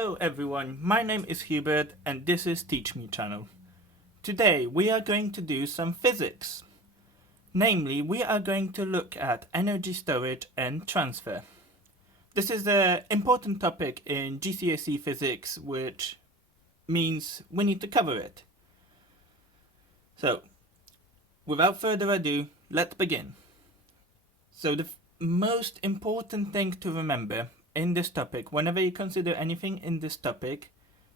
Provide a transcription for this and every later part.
Hello everyone, my name is Hubert and this is Teach Me channel. Today we are going to do some physics. Namely, we are going to look at energy storage and transfer. This is an important topic in GCSE Physics, which means we need to cover it. So, without further ado, let's begin. So the most important thing to remember in this topic, whenever you consider anything in this topic,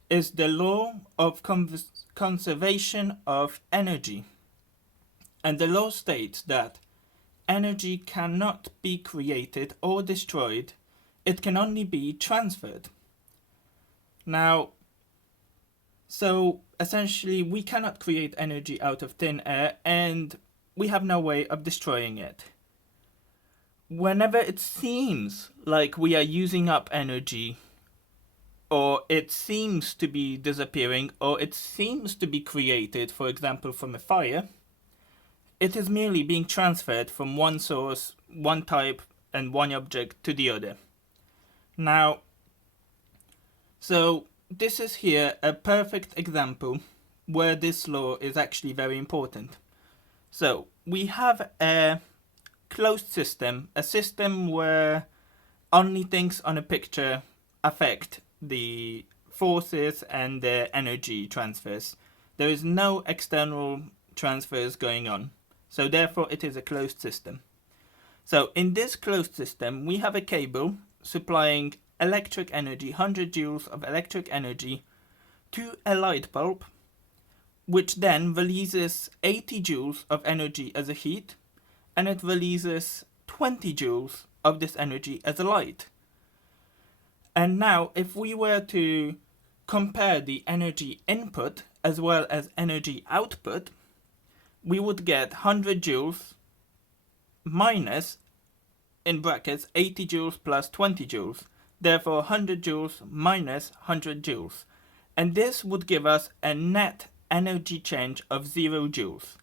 is the law of conservation of energy. And the law states that energy cannot be created or destroyed, it can only be transferred. Now, so essentially we cannot create energy out of thin air and we have no way of destroying it. Whenever it seems like we are using up energy, or it seems to be disappearing, or it seems to be created, for example, from a fire, it is merely being transferred from one source, one type, and one object to the other. Now, so this is here a perfect example where this law is actually very important. So we have a closed system, a system where only things on a picture affect the forces and the energy transfers. There is no external transfers going on, so therefore it is a closed system. So in this closed system we have a cable supplying electric energy, 100 joules of electric energy, to a light bulb, which then releases 80 joules of energy as a heat, and it releases 20 joules of this energy as a light. And now, if we were to compare the energy input as well as energy output, we would get 100 joules minus, in brackets, 80 joules plus 20 joules. Therefore, 100 joules minus 100 joules. And this would give us a net energy change of 0 joules.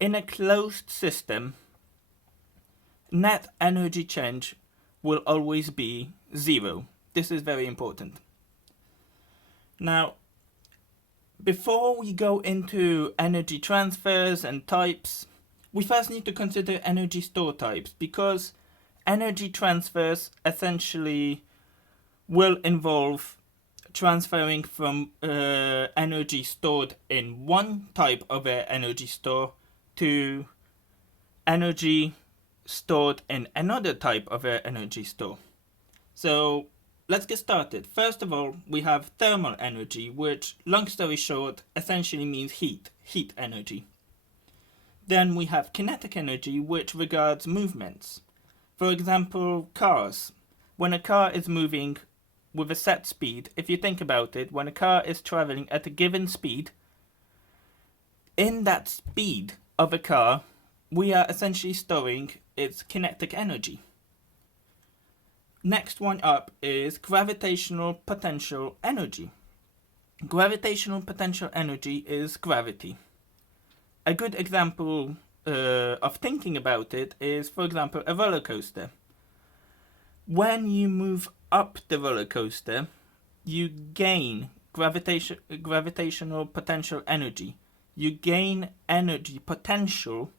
In a closed system, net energy change will always be 0. This is very important. Now, before we go into energy transfers and types, we first need to consider energy store types, because energy transfers essentially will involve transferring from energy stored in one type of energy store to energy stored in another type of energy store. So let's get started. First of all, we have thermal energy, which, long story short, essentially means heat energy. Then we have kinetic energy, which regards movements. For example, cars. When a car is moving with a set speed, if you think about it, when a car is traveling at a given speed, in that speed of a car, we are essentially storing its kinetic energy. Next one up is gravitational potential energy. Gravitational potential energy is gravity. A good example of thinking about it is, for example, a roller coaster. When you move up the roller coaster, you gain gravitational potential energy. You gain energy, potential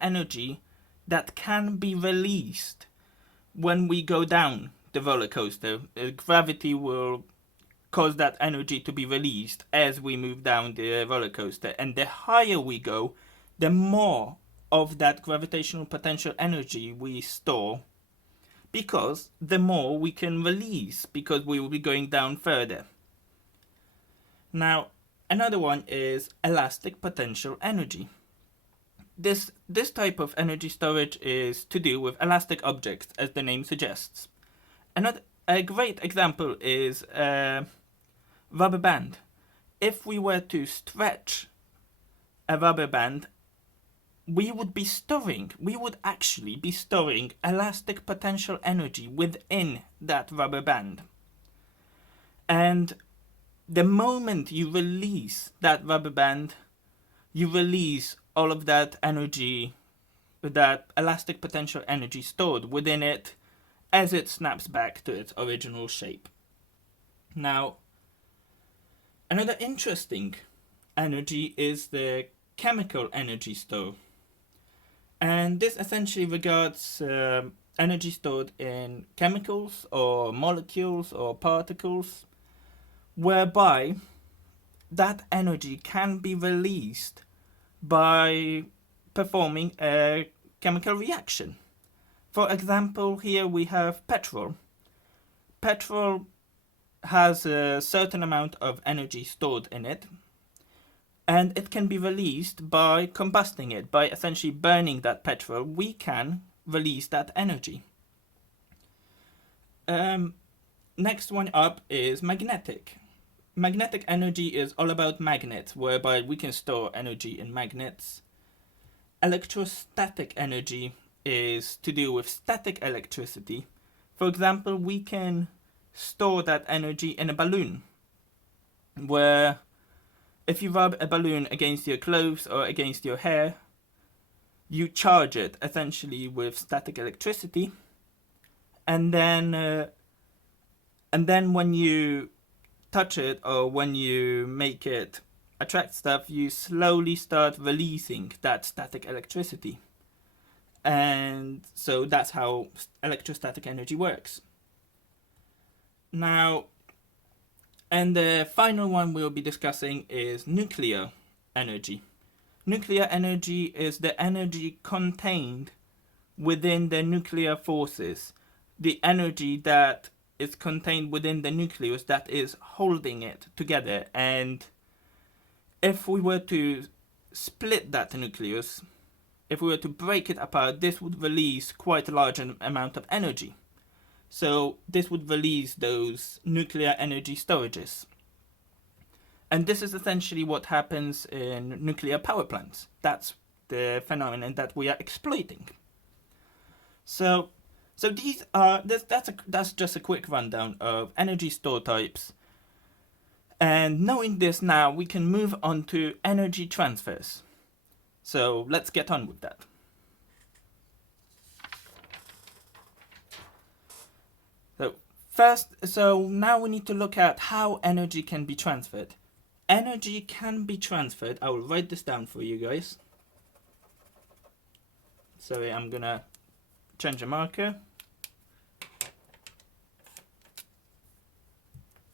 energy that can be released when we go down the roller coaster. Gravity will cause that energy to be released as we move down the roller coaster, and the higher we go, the more of that gravitational potential energy we store, because the more we can release, because we will be going down further. Now, another one is elastic potential energy. This type of energy storage is to do with elastic objects, as the name suggests. A great example is a rubber band. If we were to stretch a rubber band, we would actually be storing elastic potential energy within that rubber band. And the moment you release that rubber band, you release all of that energy, that elastic potential energy stored within it, as it snaps back to its original shape. Now, another interesting energy is the chemical energy store. And this essentially regards energy stored in chemicals or molecules or particles, whereby that energy can be released by performing a chemical reaction. For example, here we have petrol. Petrol has a certain amount of energy stored in it, and it can be released by combusting it. By essentially burning that petrol, we can release that energy. Next one up is magnetic. Magnetic energy is all about magnets, whereby we can store energy in magnets. Electrostatic energy is to do with static electricity. For example, we can store that energy in a balloon, where if you rub a balloon against your clothes or against your hair, you charge it essentially with static electricity, and then when you touch it or when you make it attract stuff, you slowly start releasing that static electricity. And so that's how electrostatic energy works. Now, and the final one we'll be discussing is nuclear energy. Nuclear energy is the energy contained within the nuclear forces, the energy that is contained within the nucleus that is holding it together. And if we were to split that nucleus, if we were to break it apart, this would release quite a large amount of energy. So this would release those nuclear energy storages. And this is essentially what happens in nuclear power plants. That's the phenomenon that we are exploiting. So that's just a quick rundown of energy store types. And knowing this now, we can move on to energy transfers. So let's get on with that. So now we need to look at how energy can be transferred. Energy can be transferred. I will write this down for you guys. Sorry, I'm gonna change a marker.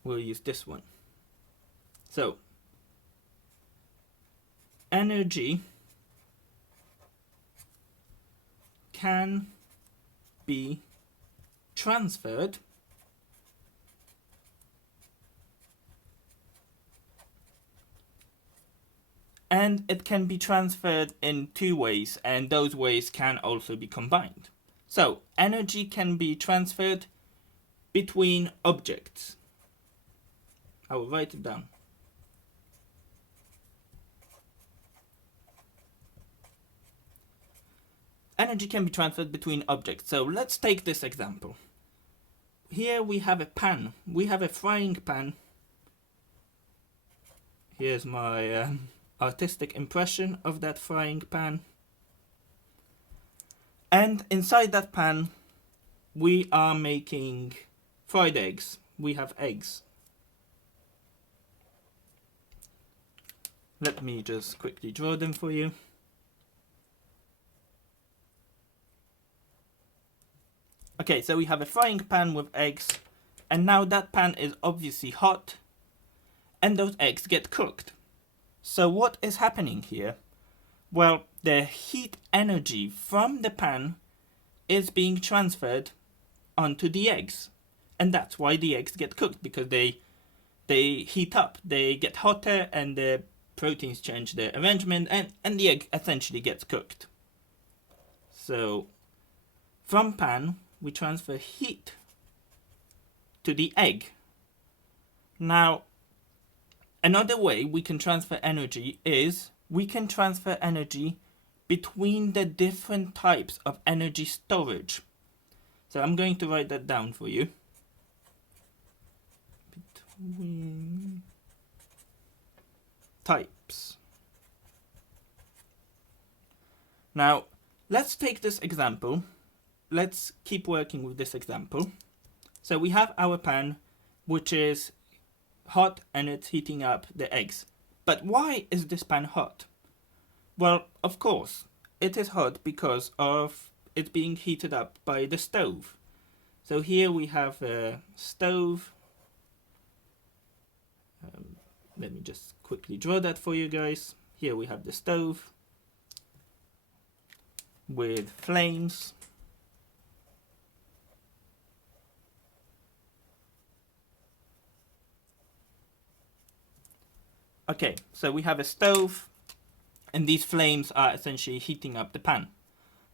We'll use this one. So, energy can be transferred and it can be transferred in two ways, and those ways can also be combined. So, energy can be transferred between objects. I will write it down. Energy can be transferred between objects. So let's take this example. Here we have a pan. We have a frying pan. Here's my artistic impression of that frying pan. And inside that pan, we are making fried eggs. We have eggs. Let me just quickly draw them for you. Okay, so we have a frying pan with eggs, and now that pan is obviously hot, and those eggs get cooked. So what is happening here? Well, the heat energy from the pan is being transferred onto the eggs, and that's why the eggs get cooked, because they heat up, they get hotter, and the proteins change their arrangement, and the egg essentially gets cooked. So from pan, we transfer heat to the egg. Now, another way we can transfer energy is we can transfer energy between the different types of energy storage. So I'm going to write that down for you. Between types. Now, let's take this example. Let's keep working with this example. So we have our pan, which is hot and it's heating up the eggs. But why is this pan hot? Well, of course, it is hot because of it being heated up by the stove. So here we have a stove. Let me just quickly draw that for you guys. Here we have the stove with flames. Okay, so we have a stove, and these flames are essentially heating up the pan.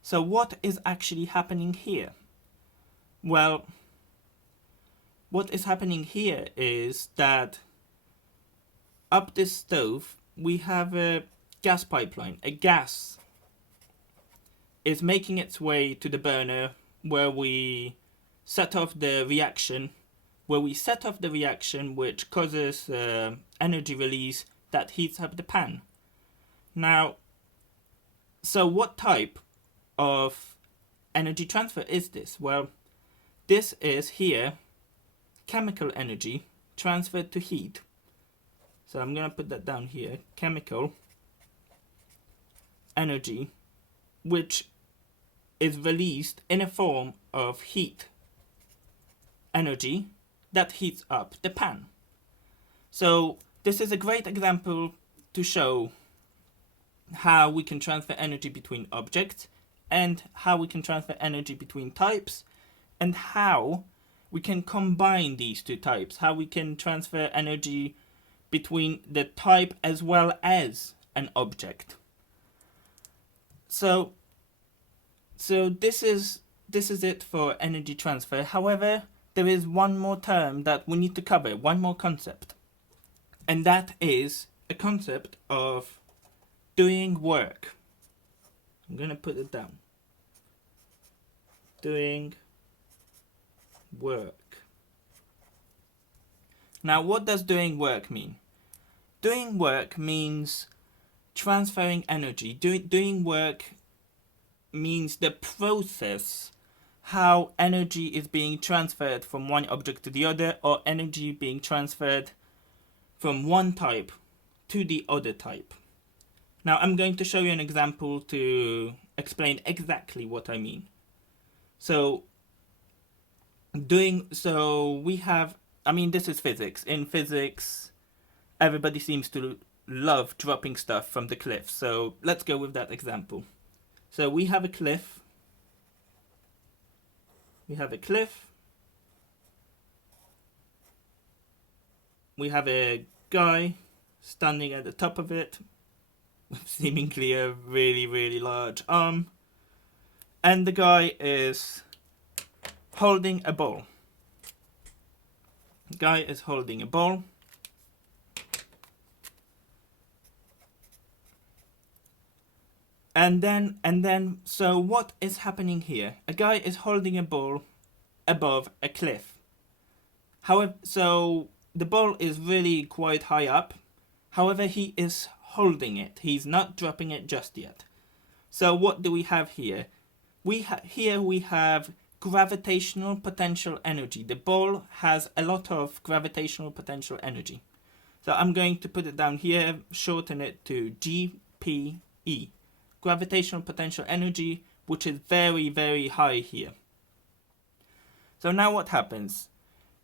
So what is actually happening here? Well, what is happening here is that up this stove, we have a gas pipeline. A gas is making its way to the burner where we set off the reaction, which causes energy release that heats up the pan. Now, so what type of energy transfer is this? Well, this is here chemical energy transferred to heat. So I'm going to put that down here, chemical energy, which is released in a form of heat energy that heats up the pan. So this is a great example to show how we can transfer energy between objects and how we can transfer energy between types and how we can combine these two types, how we can transfer energy between the type as well as an object. So this is it for energy transfer. However, there is one more term that we need to cover, one more concept. And that is a concept of doing work. I'm going to put it down. Doing work. Now, what does doing work mean? Doing work means transferring energy. Doing work means the process, how energy is being transferred from one object to the other, or energy being transferred from one type to the other type. Now, I'm going to show you an example to explain exactly what I mean. So we have, this is physics. In physics, everybody seems to love dropping stuff from the cliff. So let's go with that example. So we have a cliff. We have a guy standing at the top of it with seemingly a really, really large arm. And the guy is holding a ball. The guy is holding a ball. And then, so what is happening here? A guy is holding a ball above a cliff. However, so the ball is really quite high up. However, he is holding it. He's not dropping it just yet. So what do we have here? We have gravitational potential energy. The ball has a lot of gravitational potential energy. So I'm going to put it down here, shorten it to GPE. Gravitational potential energy, which is very, very high here. So now what happens?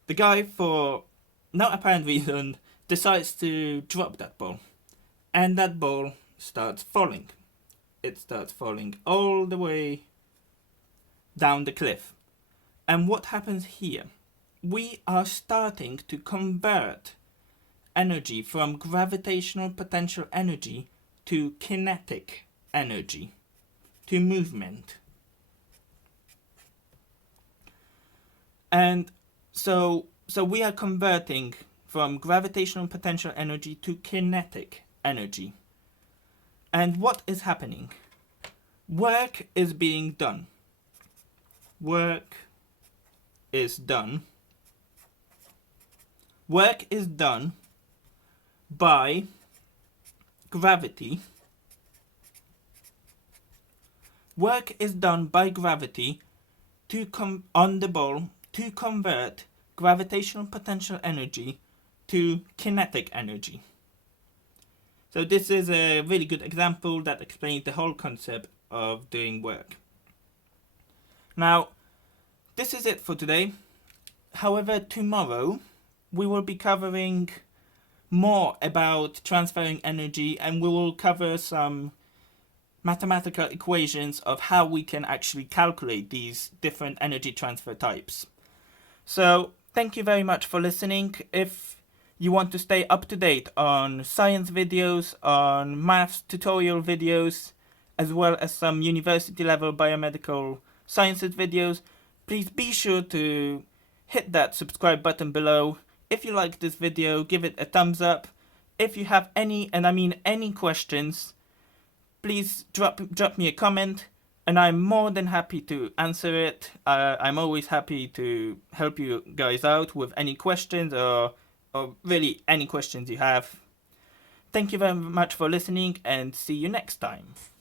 The guy, for no apparent reason, decides to drop that ball. And that ball starts falling. It starts falling all the way down the cliff. And what happens here? We are starting to convert energy from gravitational potential energy to kinetic energy, to movement. And so we are converting from gravitational potential energy to kinetic energy. And what is happening? Work is being done. Work is done. Work is done by gravity. Work is done by gravity on the ball to convert gravitational potential energy to kinetic energy. So this is a really good example that explains the whole concept of doing work. Now, this is it for today. However, tomorrow we will be covering more about transferring energy, and we will cover some mathematical equations of how we can actually calculate these different energy transfer types. So, thank you very much for listening. If you want to stay up to date on science videos, on maths tutorial videos, as well as some university level biomedical sciences videos, please be sure to hit that subscribe button below. If you like this video, give it a thumbs up. If you have any, and I mean any questions, please drop me a comment, and I'm more than happy to answer it. I'm always happy to help you guys out with any questions or really any questions you have. Thank you very much for listening, and see you next time.